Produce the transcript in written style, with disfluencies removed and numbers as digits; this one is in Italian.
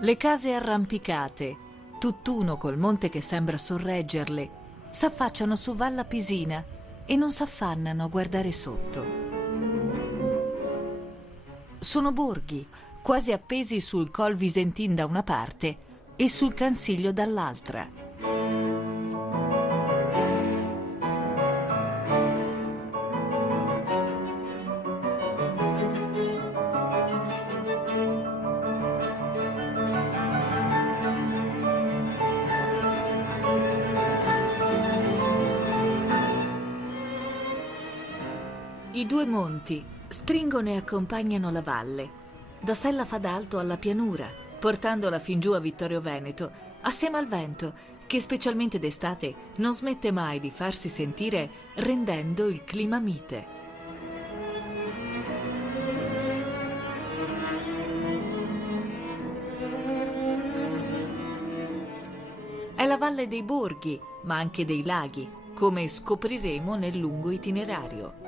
Le case arrampicate, tutt'uno col monte che sembra sorreggerle, s'affacciano su Valla Pisina e non s'affannano a guardare sotto. Sono borghi, quasi appesi sul Col Visentin da una parte e sul Cansiglio dall'altra. I due monti stringono e accompagnano la valle, da Sella Fadalto alla pianura, portandola fin giù a Vittorio Veneto, assieme al vento, che specialmente d'estate non smette mai di farsi sentire, rendendo il clima mite. È la valle dei borghi, ma anche dei laghi, come scopriremo nel lungo itinerario.